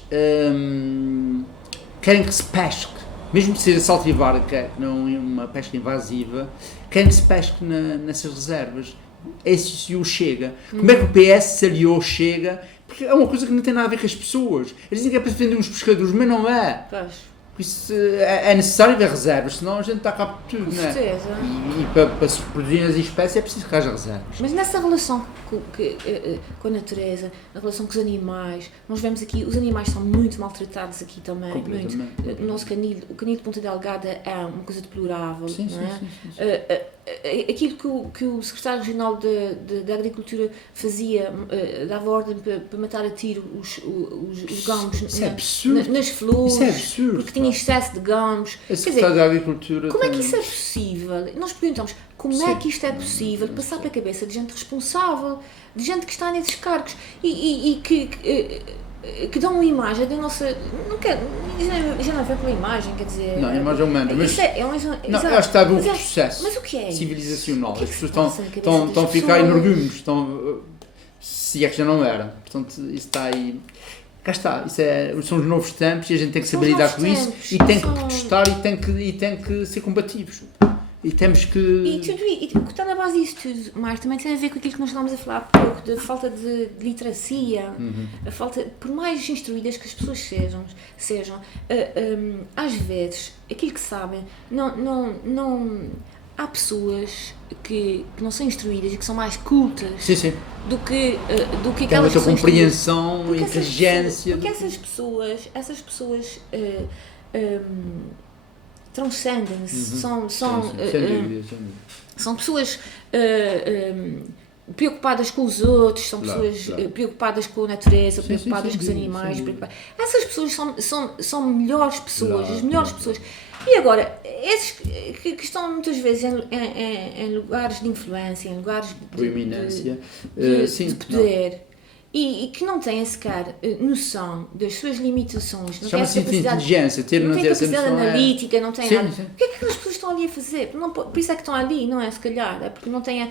querem que se pesque, mesmo que seja saltivar, não é uma pesca invasiva, querem que se pesque nessas reservas. Esse o Chega. Como é que o PS se aliou Chega? Porque é uma coisa que não tem nada a ver com as pessoas. Eles dizem que é para defender os pescadores, mas não é. Isso é necessário haver reservas, senão a gente está cá por tudo, não é? Com certeza. E para se produzirem as espécies é preciso que haja reservas. Mas nessa relação com a natureza, na relação com os animais, nós vemos aqui, os animais são muito maltratados aqui também. Muito. O nosso canil, o canil de Ponta Delgada é uma coisa deplorável, sim, não é? Sim. Aquilo que o secretário regional da Agricultura fazia, dava ordem para matar a tiro os gamos nas flores. Isso é absurdo. Porque tinha excesso de gamos. A secretária da Agricultura... Como é que isso é possível? Nós perguntamos, como é que isto é possível passar para a cabeça de gente responsável, de gente que está nesses cargos e que dão uma imagem da nossa... Não quero, já não é pela imagem, quer dizer... Não, a imagem humana, mas... Isso é uma... Não, eu acho que está a haver um processo mas o que é civilizacional. As pessoas estão a ficar energúmenos, se é que já não era. Portanto, isso está aí... Cá está, são os novos tempos e a gente tem que saber lidar com isso e tem que protestar e tem que ser combativos. E temos que... E o que está na base disso tudo, Marco, também tem a ver com aquilo que nós estávamos a falar há pouco, da falta de literacia, a falta, por mais instruídas que as pessoas sejam às vezes, aquilo que sabem, não há pessoas que não são instruídas e que são mais cultas Sim, sim. do que Tem aquelas muita que são compreensão, Porque essas inteligência. Porque essas pessoas transcendem-se, são Sem dúvida, sem dúvida. são pessoas preocupadas com os outros, são Claro, pessoas claro. preocupadas com a natureza, Sim, preocupadas sim, com os sem animais. dúvida. Essas pessoas são melhores pessoas, Claro, as melhores claro. pessoas. E agora, esses que estão muitas vezes em lugares de influência, em lugares Proeminência. Sim, de poder. E que não têm sequer noção das suas limitações, não têm Chama-se inteligência, ter não não têm ter essa capacidade noção. analítica, não têm Sim, nada. sim. O que é que aquelas pessoas estão ali a fazer? Por isso é que estão ali, não é? Se calhar, é porque não têm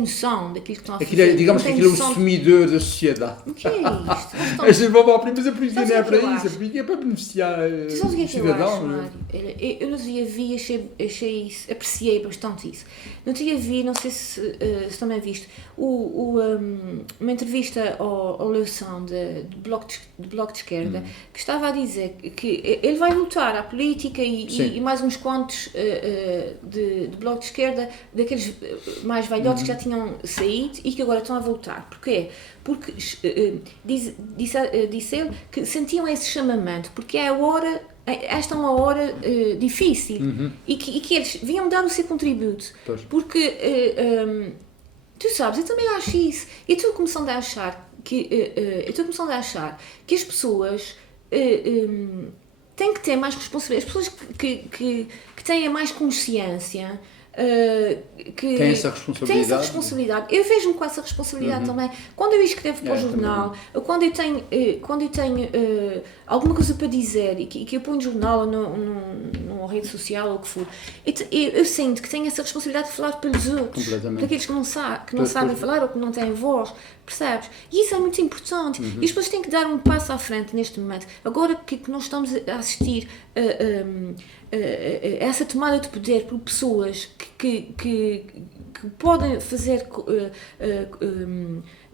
noção daquilo que estão a fazer. Digamos que não têm aquilo é um noção de- sumidor da sociedade. O que é isto? Nós É estamos- sempre bom, mas a polícia Sabes não é o que para eu isso, a acho? polícia é para beneficiar Tu sabes o que é os que eu acho, cidadãos. Mário? Eu no dia vi, achei isso, apreciei bastante isso. No dia vi, não sei se também viste, uma entrevista ao Louçã do Bloco de Esquerda, que estava a dizer que ele vai voltar à política Sim. e mais uns quantos de Bloco de Esquerda, daqueles mais velhotes que já tinham saído e que agora estão a voltar. Porquê? Porque disse ele que sentiam esse chamamento, porque é a hora. Esta é uma hora difícil e que eles vinham dar o seu contributo. Pois. Porque tu sabes, eu também acho isso. Eu estou começando a achar que as pessoas têm que ter mais responsabilidade. As pessoas que têm mais consciência. Que Tem essa responsabilidade. têm essa responsabilidade. Eu vejo-me com essa responsabilidade também. Quando eu escrevo para o jornal, ou quando eu tenho alguma coisa para dizer e que eu ponho no jornal ou numa rede social ou o que for, eu sinto que tenho essa responsabilidade de falar pelos outros, Completamente. para aqueles que não sabem falar ou que não têm voz, percebes? E isso é muito importante. E as pessoas têm que dar um passo à frente neste momento. Agora que nós estamos a assistir essa tomada de poder por pessoas que podem fazer,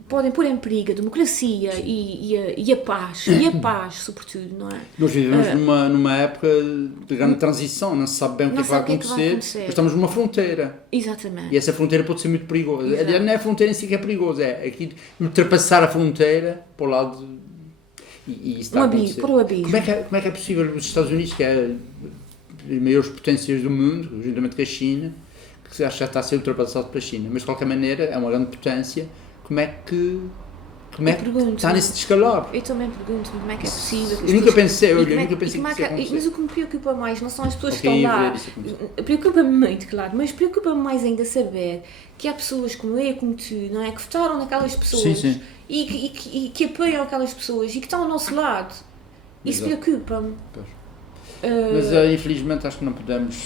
podem pôr em perigo a democracia e a paz, sobretudo, não é? Nós vivemos numa época de grande transição, não se sabe bem o que é que vai acontecer, mas estamos numa fronteira. Exatamente. E essa fronteira pode ser muito perigosa. Aliás, não é a fronteira em si que é perigosa, é aqui ultrapassar a fronteira para o lado e isso está a acontecer. Para o abismo. Como é que é possível os Estados Unidos, que é as maiores potências do mundo, juntamente com a China, que acho que já está a ser ultrapassado pela China, mas de qualquer maneira é uma grande potência, como é que está nesse descalabro? Eu também pergunto-me como é que é possível. Eu nunca pensei, E olha, como eu é- nunca e pensei como que é isso ia acontecer. Mas o que me preocupa mais não são as pessoas que Ok, estão lá. ver isso acontecer. Preocupa-me muito, claro, mas preocupa-me mais ainda saber que há pessoas como eu, como tu, não é? Que votaram naquelas pessoas Sim, sim. E que apoiam aquelas pessoas e que estão ao nosso lado. Isso Exato. preocupa-me. Pois. Mas infelizmente acho que não podemos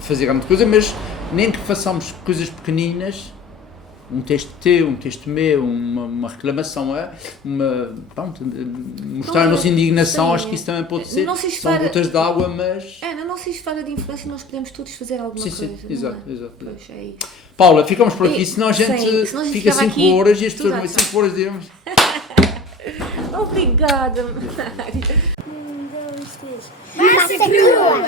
fazer grande coisa, mas nem que façamos coisas pequeninas, um texto teu, um texto meu, uma reclamação, mostrar a nossa indignação, sim. acho que isso também pode ser. Não sei se São para- gotas de água, mas. Na nossa esfera de influência nós podemos todos fazer alguma Sim, coisa. sim, não exato, é? exato. Pois é isso. Paula, ficamos por aqui, E- senão a gente sim, senão a gente fica ficava 5 aqui horas e as pessoas toda não a 5 horas digamos. Obrigada. Massa crua.